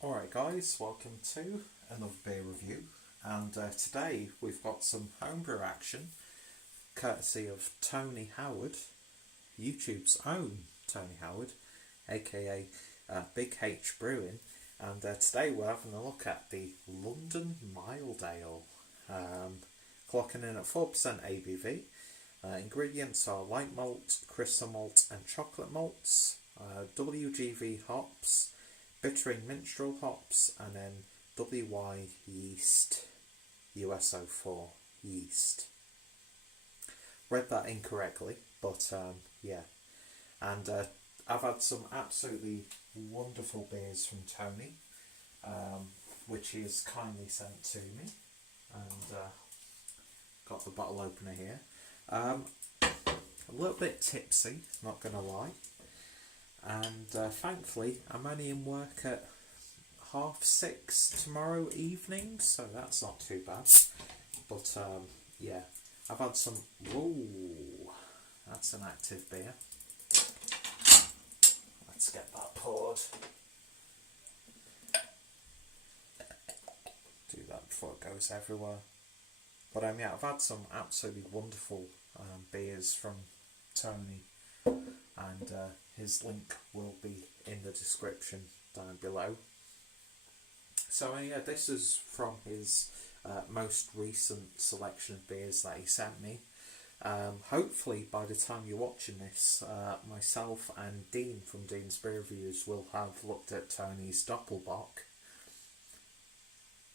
Alright guys, welcome to another beer review, and today we've got some homebrew action courtesy of Tony Howard, YouTube's own Tony Howard, aka Big H Brewing, and today we're having a look at the London Mild Ale, clocking in at 4% ABV. Ingredients are light malt, crystal malt and chocolate malts, WGV hops, bittering minstrel hops, and then WY yeast, USO4 yeast. Read that incorrectly, but yeah. And I've had some absolutely wonderful beers from Tony, which he has kindly sent to me, and got the bottle opener here. A little bit tipsy, not gonna lie. And thankfully I'm only in work at 6:30 tomorrow evening, so that's not too bad. But yeah, I've had some. Ooh, that's an active beer. Let's get that poured. Do that before it goes everywhere. But yeah, I've had some absolutely wonderful beers from Tony, and his link will be in the description down below. So yeah, this is from his most recent selection of beers that he sent me. Hopefully by the time you're watching this, myself and Dean from Dean's Beer Reviews will have looked at Tony's Doppelbock.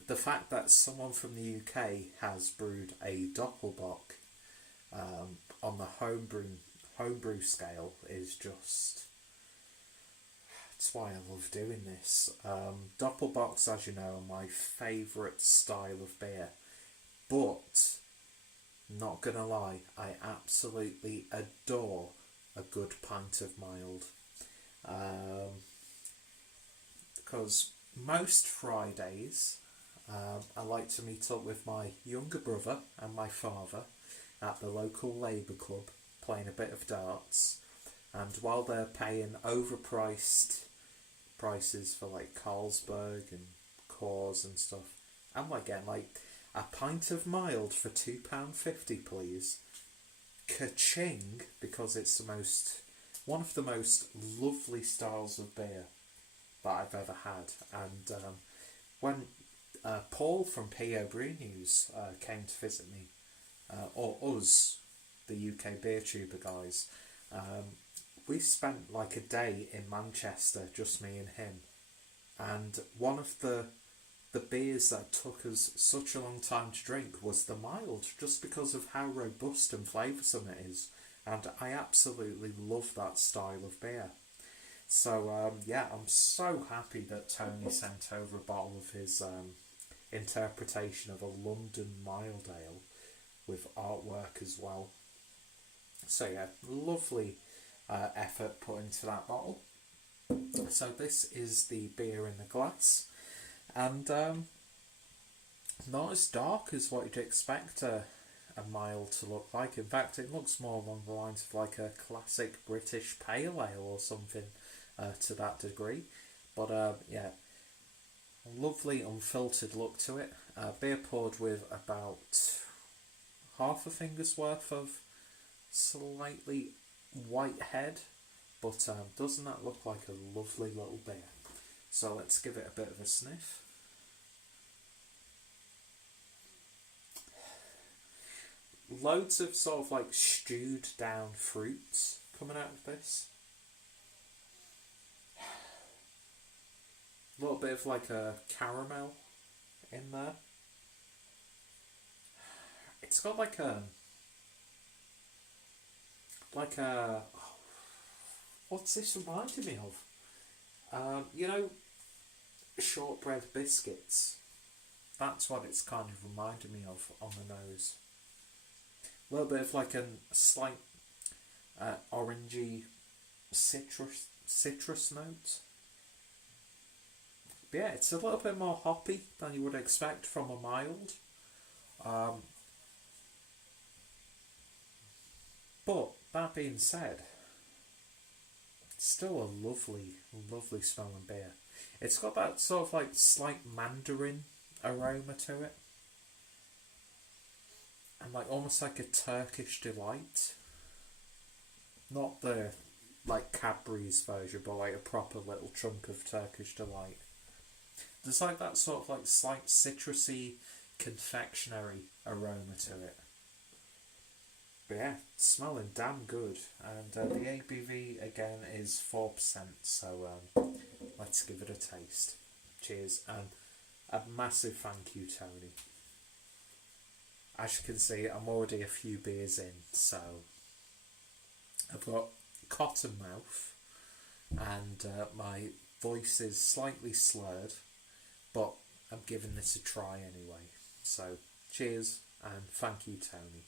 The fact that someone from the UK has brewed a Doppelbock on the homebrew scale is just, that's why I love doing this. Doppelbocks, as you know, are my favourite style of beer, but not gonna lie, I absolutely adore a good pint of mild, because most Fridays I like to meet up with my younger brother and my father at the local Labour Club, playing a bit of darts, and while they're paying overpriced prices for like Carlsberg and Coors and stuff, I'm like getting like a pint of mild for £2.50 please. Ka-ching, because it's one of the most lovely styles of beer that I've ever had. And when Paul from PO Brew News came to visit me, or us, the UK Beer Tuber guys, we spent like a day in Manchester, just me and him, and one of the beers that took us such a long time to drink was the mild, just because of how robust and flavoursome it is, and I absolutely love that style of beer. So yeah, I'm so happy that Tony sent over a bottle of his interpretation of a London mild ale with artwork as well. So yeah, lovely effort put into that bottle. So this is the beer in the glass, and not as dark as what you'd expect a mild to look like. In fact, it looks more along the lines of like a classic British pale ale or something to that degree. But yeah, lovely unfiltered look to it. Beer poured with about half a finger's worth of slightly white head, but doesn't that look like a lovely little beer? So let's give it a bit of a sniff. Loads of sort of like stewed down fruits coming out of this. A little bit of like a caramel in there. It's got like a what's this reminding me of? You know, shortbread biscuits. That's what it's kind of reminding me of on the nose. A little bit of like a slight orangey citrus note. But yeah, it's a little bit more hoppy than you would expect from a mild. But that being said, Still a lovely, lovely smelling beer. It's got that sort of like slight mandarin aroma to it, and like almost like a Turkish delight. Not the like Cadbury's version, but like a proper little chunk of Turkish delight. There's like that sort of like slight citrusy confectionery aroma to it. But yeah, it's smelling damn good. And the ABV again is 4%, so let's give it a taste. Cheers, and a massive thank you, Tony. As you can see, I'm already a few beers in, so I've got cotton mouth, and my voice is slightly slurred, but I'm giving this a try anyway. So cheers, and thank you, Tony.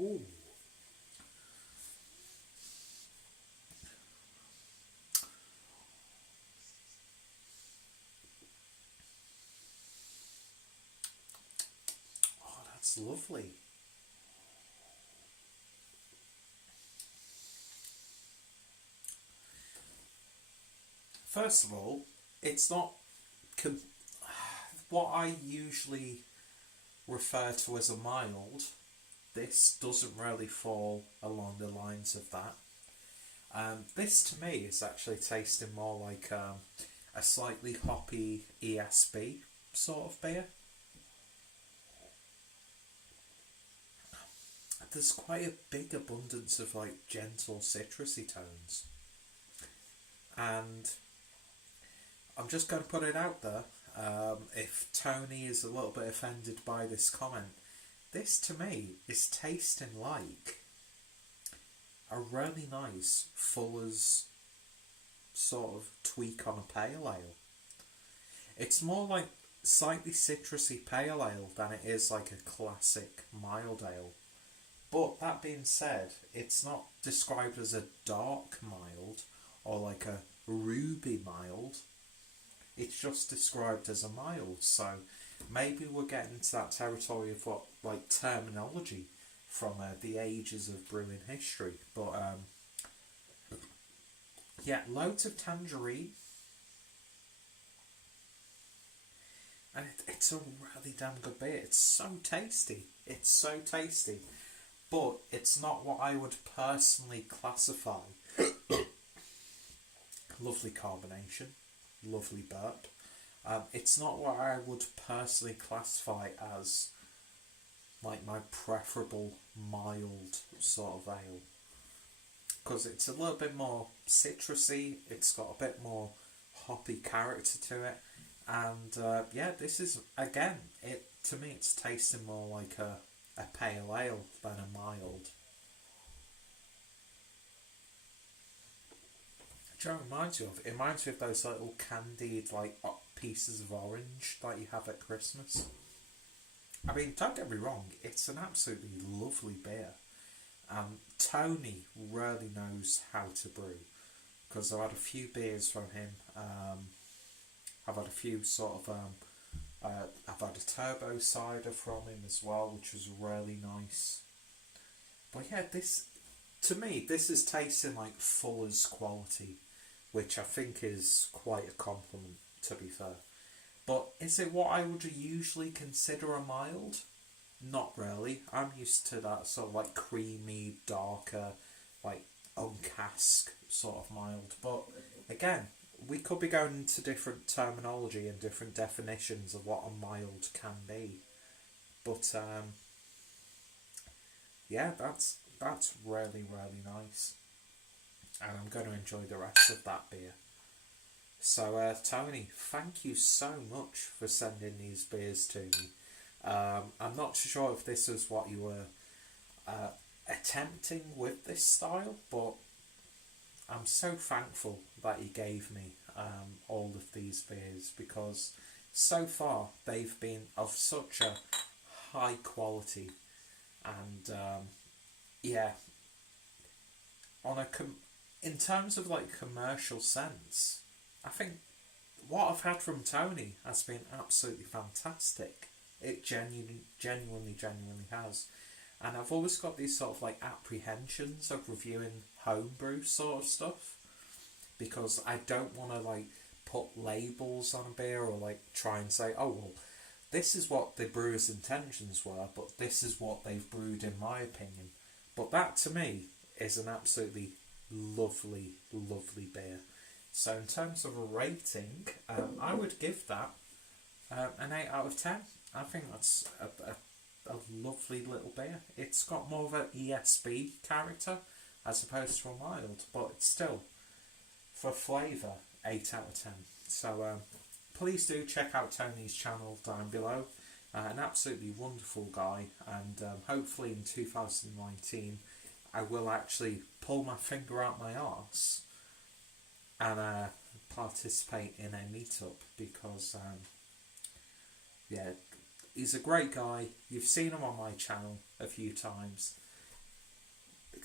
Ooh. Oh, that's lovely. First of all, it's not what I usually refer to as a mild. This doesn't really fall along the lines of that. This to me is actually tasting more like a slightly hoppy ESB sort of beer. There's quite a big abundance of like gentle citrusy tones, and I'm just going to put it out there. If Tony is a little bit offended by this comment, this to me is tasting like a really nice Fuller's sort of tweak on a pale ale. It's more like slightly citrusy pale ale than it is like a classic mild ale. But that being said, it's not described as a dark mild or like a ruby mild. It's just described as a mild. So maybe we're getting into that territory of what like terminology from the ages of brewing history. But yeah, loads of tangerine, and it's a really damn good beer. It's so tasty. It's so tasty, but it's not what I would personally classify. Lovely carbonation, lovely burp. It's not what I would personally classify as like my preferable mild sort of ale, because it's a little bit more citrusy. It's got a bit more hoppy character to it, and yeah, this is again, it to me it's tasting more like a pale ale than a mild. Do you know what it reminds you of? It reminds me of those little candied like pieces of orange that you have at Christmas. I mean, don't get me wrong, it's an absolutely lovely beer. Tony really knows how to brew, because I've had a few beers from him. I've had a few sort of I've had a turbo cider from him as well, which was really nice. But yeah, this to me this is tasting like Fuller's quality, which I think is quite a compliment, to be fair. But is it what I would usually consider a mild? Not really. I'm used to that sort of like creamy, darker, like uncask sort of mild. But again, we could be going into different terminology and different definitions of what a mild can be. But yeah, that's really really nice, and I'm going to enjoy the rest of that beer. So Tony, thank you so much for sending these beers to me. I'm not sure if this is what you were attempting with this style, but I'm so thankful that you gave me all of these beers, because so far they've been of such a high quality, and yeah, on a in terms of like commercial sense, I think what I've had from Tony has been absolutely fantastic. It genuinely has. And I've always got these sort of like apprehensions of reviewing homebrew sort of stuff, because I don't want to like put labels on a beer or like try and say, oh well, this is what the brewer's intentions were, but this is what they've brewed in my opinion. But that to me is an absolutely lovely, lovely beer. So in terms of a rating, I would give that an 8 out of 10. I think that's a lovely little beer. It's got more of an ESB character as opposed to a mild, but it's still, for flavour, 8 out of 10. So please do check out Tony's channel down below. An absolutely wonderful guy, and hopefully in 2019 I will actually pull my finger out my arse and participate in a meetup, because yeah, he's a great guy. You've seen him on my channel a few times.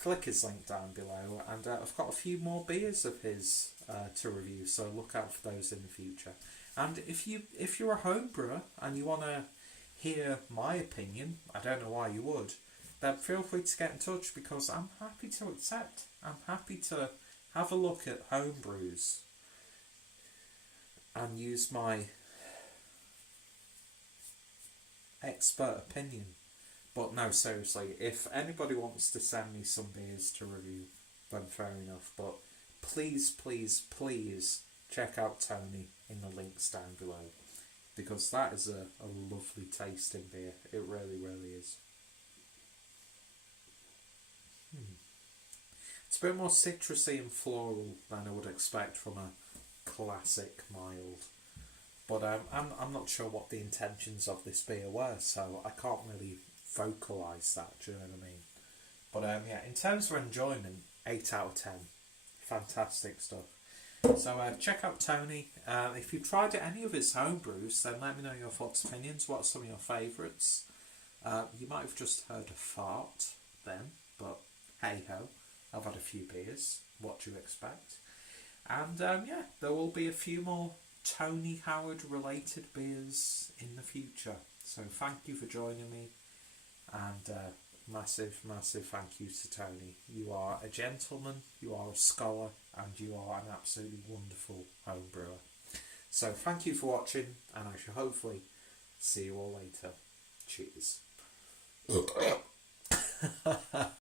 Click his link down below, and I've got a few more beers of his to review, so look out for those in the future. And if you're a home brewer and you want to hear my opinion, I don't know why you would, then feel free to get in touch, because I'm happy to accept. I'm happy to have a look at home brews and use my expert opinion. But no, seriously, if anybody wants to send me some beers to review, then fair enough. But please, please, please check out Tony in the links down below, because that is a lovely tasting beer. It really, really is. It's a bit more citrusy and floral than I would expect from a classic mild. But I'm not sure what the intentions of this beer were, so I can't really vocalise that, do you know what I mean? But yeah, in terms of enjoyment, 8 out of 10. Fantastic stuff. So check out Tony. If you've tried any of his home brews, then let me know your thoughts, opinions. What are some of your favourites? You might have just heard a fart then, but hey ho, I've had a few beers. What do you expect? And yeah, there will be a few more Tony Howard related beers in the future. So thank you for joining me, and massive thank you to Tony. You are a gentleman, you are a scholar, and you are an absolutely wonderful home brewer. So thank you for watching, and I shall hopefully see you all later. Cheers.